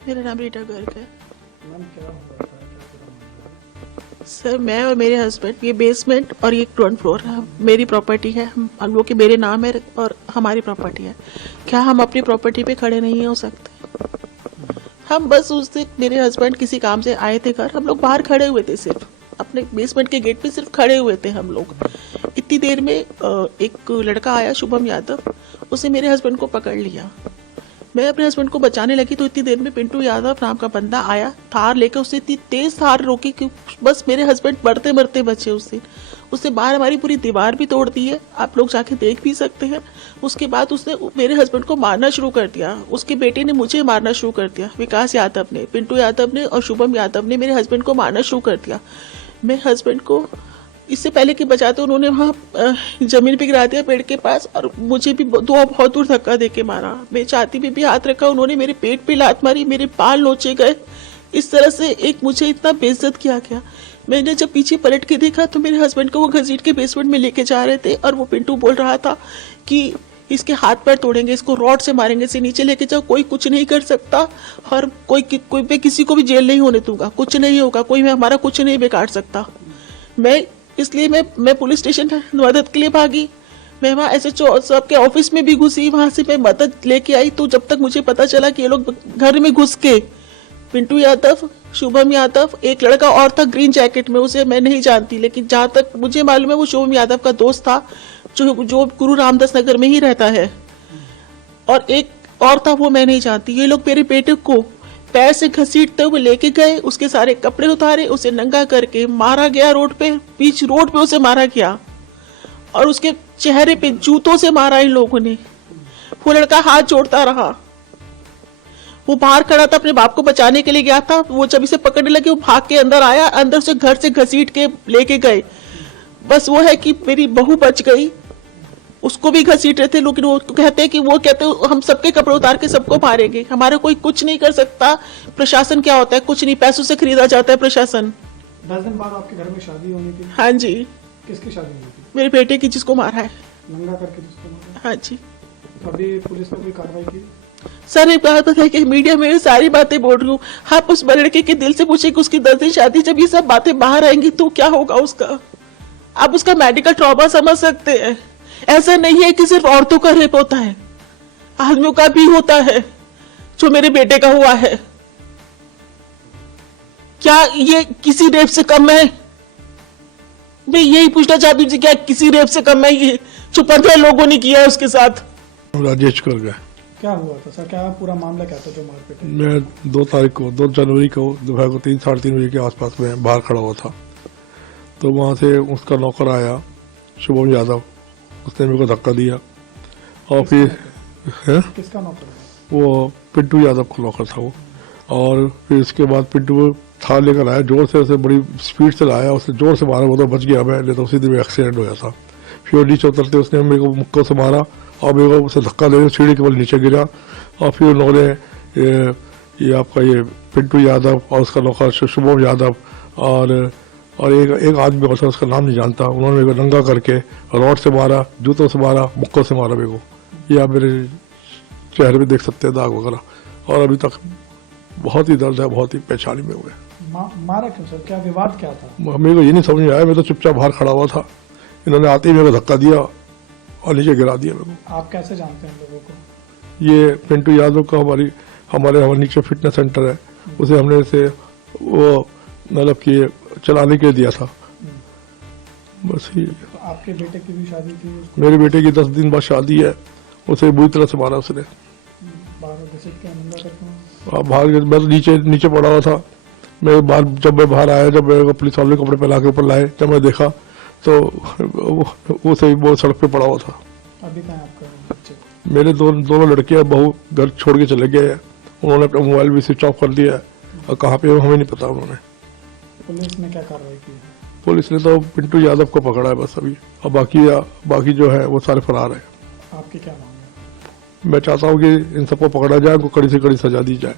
मेरा नाम रीटा गर्ग है। मैम क्या हुआ था? सर मैं और मेरे हस्बैंड, ये बेसमेंट और ये ग्राउंड फ्लोर है, मेरी प्रॉपर्टी है, हम लोग के मेरे नाम है और हमारी प्रॉपर्टी है। क्या हम अपनी प्रॉपर्टी पे खड़े नहीं हो सकते? हम बस उस दिन मेरे हस्बैंड किसी काम से आए थे घर, हम लोग बाहर खड़े हुए थे, सिर्फ अपने बेसमेंट के गेट पे सिर्फ खड़े हुए थे हम लोग। इतनी देर में एक लड़का आया, शुभम यादव, उसने मेरे हस्बैंड को पकड़ लिया। मैं अपने हस्बैंड को बचाने लगी तो इतनी देर में पिंटू यादव नाम का बंदा आया, थार लेकर। उसने इतनी तेज थार रोकी कि बस मेरे हस्बैंड मरते मरते बचे उस दिन। उसने बाहर हमारी पूरी दीवार भी तोड़ दी है, आप लोग जाके देख भी सकते हैं। उसके बाद उसने मेरे हस्बैंड को मारना शुरू कर दिया। उसके बेटे ने मुझे मारना शुरू कर दिया, विकास यादव ने, पिंटू यादव ने और शुभम यादव ने मेरे हस्बैंड को मारना शुरू कर दिया। मैं हस्बैंड को इससे पहले कि बचाते उन्होंने वहाँ जमीन पे गिरा दिया पेड़ के पास, और मुझे भी बहुत दूर धक्का दे के मारा। मैं छाती पे भी हाथ रखा, उन्होंने मेरे पेट पे लात मारी, मेरे बाल नोचे गए। इस तरह से एक मुझे इतना बेइज्जत किया गया। मैंने जब पीछे पलट के देखा तो मेरे हस्बैंड को वो घसीट के बेसमेंट में लेके जा रहे थे, और वो पिंटू बोल रहा था कि इसके हाथ पैर तोड़ेंगे, इसको रॉड से मारेंगे, इसे नीचे लेके जाओ, कोई कुछ नहीं कर सकता, और कोई मैं किसी को भी जेल नहीं होने दूंगा, कुछ नहीं होगा, कोई हमारा कुछ नहीं बिगाड़ सकता। इसलिए मैं पुलिस स्टेशन मदद के लिए भागी। मैं वहाँ SHO सबके ऑफिस में भी घुसी, वहां से मैं मदद लेके आई। तो जब तक मुझे पता चला कि ये लोग घर में घुस के, पिंटू यादव, शुभम यादव, एक लड़का और था ग्रीन जैकेट में, उसे मैं नहीं जानती, लेकिन जहां तक मुझे मालूम है वो शुभम यादव का दोस्त था, जो गुरु रामदास नगर में ही रहता है, और एक और था वो मैं नहीं जानती। ये लोग मेरे बेटे को पैर से घसीटते हुए लेके गए, उसके सारे कपड़े उतारे, उसे नंगा करके मारा गया रोड पे, बीच रोड पे उसे मारा गया, और उसके चेहरे पे जूतों से मारा इन लोगों ने। वो लड़का हाथ जोड़ता रहा, वो बाहर खड़ा था, अपने बाप को बचाने के लिए गया था। वो जब इसे पकड़ने लगे वो भाग के अंदर आया, अंदर से घर से घसीट के लेके गए। बस वो है कि मेरी बहू बच गई, उसको भी घसीट रहे थे, लेकिन वो कहते हम सबके कपड़े उतार के सबको मारेंगे, हमारा कोई कुछ नहीं कर सकता। प्रशासन क्या होता है? कुछ नहीं, पैसों से खरीदा जाता है प्रशासन। 10 दिन बाद आपके घर में शादी होनी थी? हाँ जी। किसकी शादी हुई थी? मेरे बेटे की, जिसको मारा है। नंगा करके जिसको मारा? हाँ जी। अभी पुलिस ने कोई कार्रवाई की? सर एक बात बताइए कि मीडिया में सारी बातें बोल रही हूँ, आप उस लड़के के दिल से पूछे कि उसकी 10 दिन शादी, जब ये सब बातें बाहर आएंगी तो क्या होगा उसका? आप उसका मेडिकल ट्रॉमा समझ सकते हैं। ऐसा नहीं है कि सिर्फ औरतों का रेप होता है, आदमियों का भी होता है, जो मेरे बेटे का हुआ है। क्या ये किसी रेप से कम है? मैं यही पूछना चाहती हूँ, क्या किसी रेप से कम है ये जो 15 लोगों ने किया है उसके साथ? राजेश कर गया। क्या हुआ था सर? क्या पूरा मामला क्या था जो मारपीट? मैं 2 जनवरी को दोपहर को 3-3:30 बजे के आसपास में बाहर खड़ा हुआ था, तो वहाँ से उसका नौकर आया शुभम यादव, उसने मेरे को धक्का दिया, और फिर किसका नौकर? वो पिंटू यादव का नौकर था वो। और फिर उसके बाद पिंटू थार लेकर आया, जोर से उसे बड़ी स्पीड से लाया, उसने जोर से मारा, वो तो बच गया मैं, नहीं तो उसी दिन एक्सीडेंट हो गया था। फिर नीचे उतरते उसने मेरे को मुक्कों से मारा, और मेरे को उसे धक्का दे सीढ़ी के बल नीचे गिरा। और फिर उन्होंने ये आपका ये पिंटू यादव और उसका नौकर शुभम यादव और एक आदमी और उसका नाम नहीं जानता, उन्होंने मेरे को नंगा करके रॉड से मारा, जूतों से मारा, मुक्कों से मारा मेरे को। ये आप मेरे चेहरे पे देख सकते हैं दाग वगैरह, और अभी तक बहुत ही दर्द है, बहुत ही परेशानी में हुए। मारा क्यों सर? क्या विवाद क्या था? मेरे को ये नहीं समझ में आया, मैं तो चुपचाप बाहर खड़ा हुआ था, इन्होंने आते ही मेरे को धक्का दिया और नीचे गिरा दिया मेरे को। आप कैसे जानते हैं लोगों को? ये पिंटू यादव का हमारे नीचे फिटनेस सेंटर है, उसे हमने से वो मतलब कि चलाने के लिए दिया था, बस ही। तो आपके बेटे की भी शादी थी? मेरे बेटे की 10 दिन बाद शादी है, उसे बुरी तरह से मारा उसने। बाहर मैं तो नीचे पड़ा हुआ था। जब मैं बाहर आया, जब मेरे को पुलिस वाले कपड़े पहना के ऊपर लाए, जब मैं देखा तो वो सही वो सड़क पे पड़ा हुआ था। अभी कहाँ आपका बच्चे? मेरे दोनों लड़के बहू घर छोड़ के चले गए हैं, उन्होंने अपना मोबाइल भी स्विच ऑफ कर दिया है, और कहाँ पे हमें नहीं पता उन्होंने। पुलिस ने क्या कार्रवाई की? पुलिस ने तो पिंटू यादव को पकड़ा है बस अभी, और बाकी जो है वो सारे फरार है। आपकी क्या मांग है? मैं चाहता हूँ कि इन सबको पकड़ा जाए, उनको कड़ी से कड़ी सजा दी जाए।